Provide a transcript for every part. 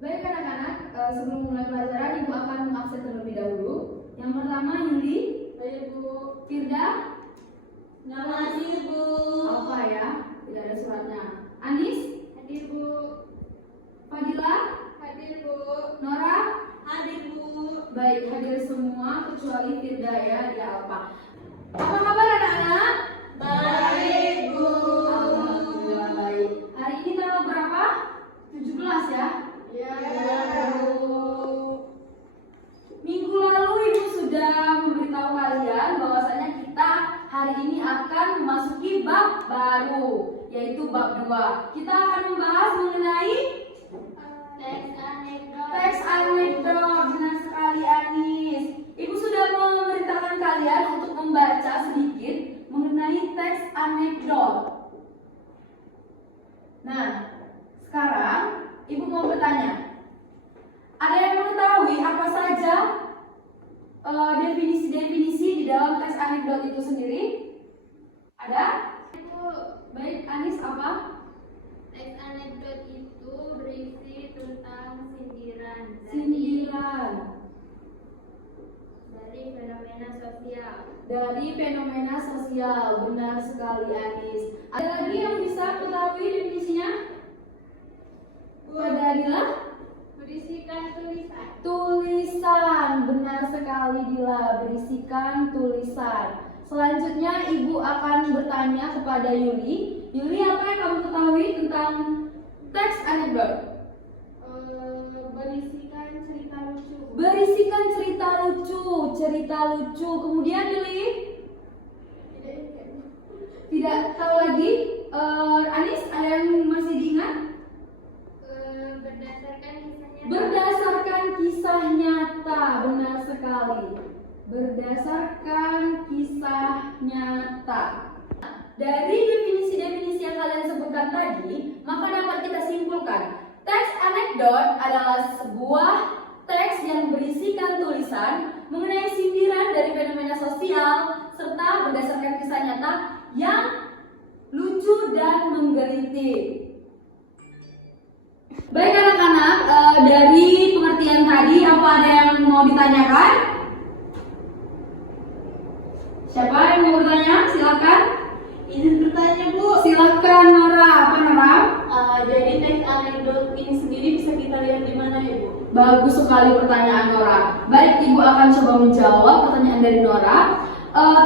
Baik anak-anak, sebelum mulai pelajaran Ibu akan mengabsen terlebih dahulu. Yang pertama Yuli. Baik Bu. Firda. Nama hadir Bu. Apa ya? Tidak ada suratnya. Anis. Hadir Bu. Fadila. Hadir Bu. Nora. Hadir Bu. Baik, hadir semua kecuali Firda ya, dia Alfa. Apa kabar anak-anak? Baik Bu. Alhamdulillah baik. Hari ini tanggal berapa? 17 ya? Ya Bu. Minggu lalu Ibu sudah memberitahu kalian bahwasanya kita hari ini akan memasuki bab baru, yaitu bab 2. Kita akan membahas mengenai teks anekdot. Benar sekali Anis. Ibu sudah memerintahkan kalian untuk membaca sedikit mengenai teks anekdot. Nah, sekarang Ibu mau bertanya. Ada yang mengetahui apa saja definisi-definisi di dalam teks anekdot itu sendiri? Ada? Baik, Anis apa? Teks anekdot itu berisi tentang sindiran dari fenomena sosial. Dari fenomena sosial, benar sekali Anis. Ada lagi yang bisa mengetahui definisinya? Ada Dila? Berisikan tulisan. Tulisan, benar sekali Dila, berisikan tulisan. Selanjutnya Ibu akan bertanya kepada Yuli. Yuli, apa yang kamu ketahui tentang teks anekdot? Berisikan cerita lucu. Berisikan cerita lucu. Kemudian Yuli? Tidak tahu lagi. Anis, ada yang masih diingat? Berdasarkan kisah nyata, benar sekali. Berdasarkan kisah nyata. Dari definisi-definisi yang kalian sebutkan tadi, maka dapat kita simpulkan, teks anekdot adalah sebuah teks yang berisikan tulisan mengenai sindiran dari fenomena sosial serta berdasarkan kisah nyata yang lucu dan menggelitik. Baik anak-anak, dari pengertian tadi apa ada yang mau ditanyakan? Siapa yang mau bertanya? Silakan. Izin bertanya Bu. Silakan Nora. Apa Nora? Jadi teks anekdot ini sendiri bisa kita lihat di mana ya Bu? Bagus sekali pertanyaan Nora. Baik, Ibu akan coba menjawab pertanyaan dari Nora.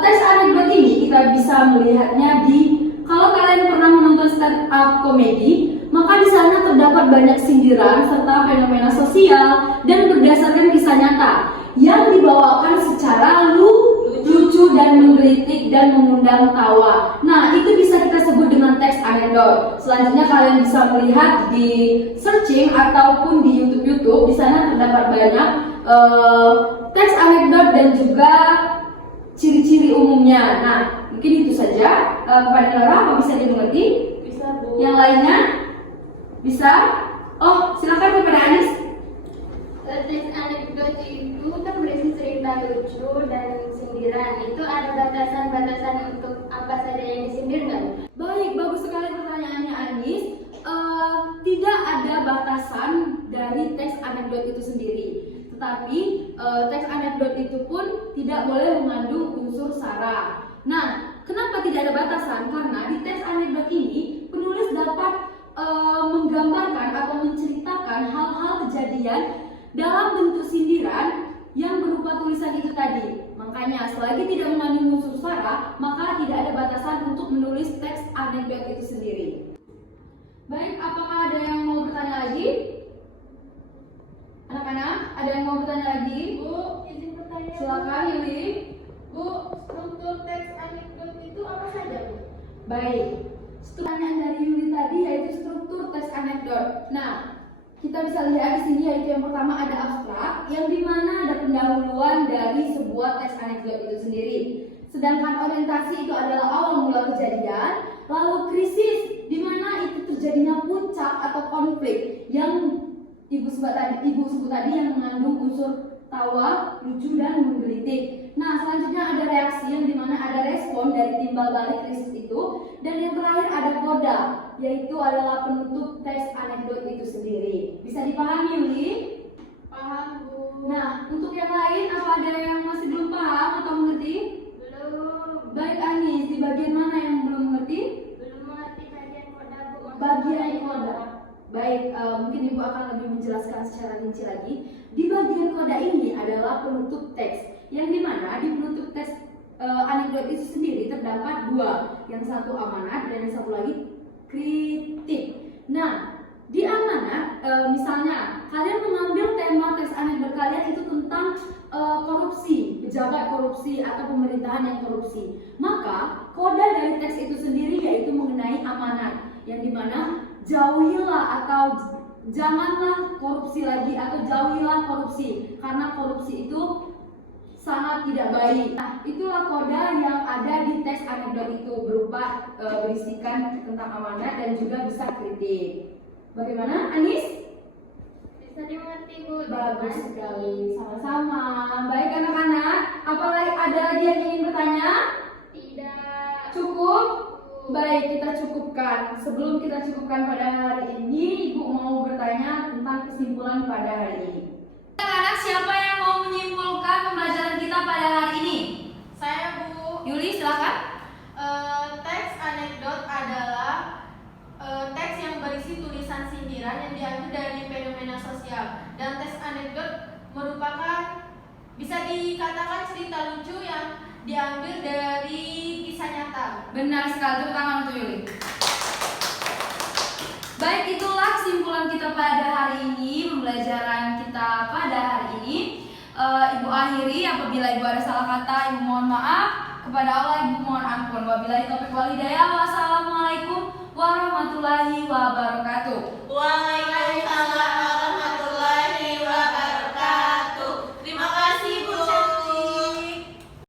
Teks anekdot ini kita bisa melihatnya kalau kalian pernah menonton stand up komedi, maka di sana terdapat banyak sindiran serta fenomena sosial dan berdasarkan kisah nyata yang dibawakan secara lucu dan menggelitik dan mengundang tawa. Nah, itu bisa kita sebut dengan teks anekdot. Selanjutnya kalian bisa melihat di searching ataupun di YouTube. Di sana terdapat banyak teks anekdot dan juga ciri-ciri umumnya. Nah, mungkin itu saja. Kepada Nora, apa bisa dimengerti? Bisa Bu. Yang lainnya? Bisa? Oh, silakan kepada Anis. Teks anekdot itu kan berisi cerita lucu dan sindiran. Itu ada batasan-batasan untuk apa saja yang disindir nggak? Baik, bagus sekali pertanyaannya Anis. Tidak ada batasan dari teks anekdot itu sendiri. Tetapi teks anekdot itu pun tidak boleh mengandung unsur sara. Nah, kenapa tidak ada batasan? Karena di teks anekdot ini penulis dapat menggambarkan atau menceritakan hal-hal kejadian dalam bentuk sindiran yang berupa tulisan itu tadi. Makanya selagi tidak mengandung unsur sara, maka tidak ada batasan untuk menulis teks anekdot itu sendiri. Baik, apakah ada yang mau bertanya lagi? Anak-anak, ada yang mau bertanya lagi? Bu, izin bertanya. Silakan Yuli. Bu, struktur teks anekdot itu apa saja Bu? Baik, pertanyaan dari Yuli tadi yaitu struktur teks anekdot. Nah, kita bisa lihat di sini yaitu yang pertama ada abstrak, yang dimana ada pendahuluan dari sebuah teks anekdot itu sendiri. Sedangkan orientasi itu adalah awal mula kejadian, lalu krisis, dimana itu terjadinya puncak atau konflik yang Ibu sebut tadi yang mengandung unsur tawa, lucu dan menggelitik. Nah, selanjutnya ada reaksi yang dimana ada respon dari timbal balik krisis itu, dan yang terakhir ada koda. yaitu adalah penutup teks anekdot itu sendiri. Bisa dipahami, Yuli? Paham, Bu. Nah, untuk yang lain, apa ada yang masih belum paham atau mengerti? Belum. Baik, Anis, di bagian mana yang belum mengerti? Belum mengerti bagian koda, Bu. Bagian koda. Baik, mungkin Ibu akan lebih menjelaskan secara rinci lagi. Di bagian koda ini adalah penutup teks, yang dimana di penutup teks anekdot itu sendiri terdapat dua, yang satu amanat dan yang satu lagi kritik. Nah, di amanat, misalnya kalian mengambil tema teks anekdot kalian itu tentang korupsi, pejabat korupsi atau pemerintahan yang korupsi, maka koda dari teks itu sendiri yaitu mengenai amanat, yang dimana jauhilah atau janganlah korupsi lagi atau jauhilah korupsi karena korupsi itu sangat tidak baik. Nah, itulah koda yang ada di teks anekdot itu berupa berisikan tentang amanat dan juga bisa kritik. Bagaimana, Anis? Bisa dimengerti, Bu. Bagus sekali, sama-sama. Baik anak-anak, apalagi ada lagi yang ingin bertanya? Tidak. Cukup? Baik, kita cukupkan. Sebelum kita cukupkan pada hari ini, Ibu mau bertanya tentang kesimpulan pada hari ini. Anak-anak, siapa yang mau menyimpulkan pembelajaran kita pada hari ini? Saya, Bu. Yuli, silakan. Teks anekdot adalah teks yang berisi tulisan sindiran yang diambil dari fenomena sosial, dan teks anekdot merupakan bisa dikatakan cerita lucu yang diambil dari kisah nyata. Benar sekali, tepuk tangan untuk Yuli. Baik, itulah kesimpulan kita pada hari ini, pembelajaran kita pada hari ini. Ibu akhiri, apabila Ibu ada salah kata, Ibu mohon maaf. Kepada Allah, Ibu mohon ampun. Wabillahi taufiq wal hidayah. Wassalamualaikum warahmatullahi wabarakatuh.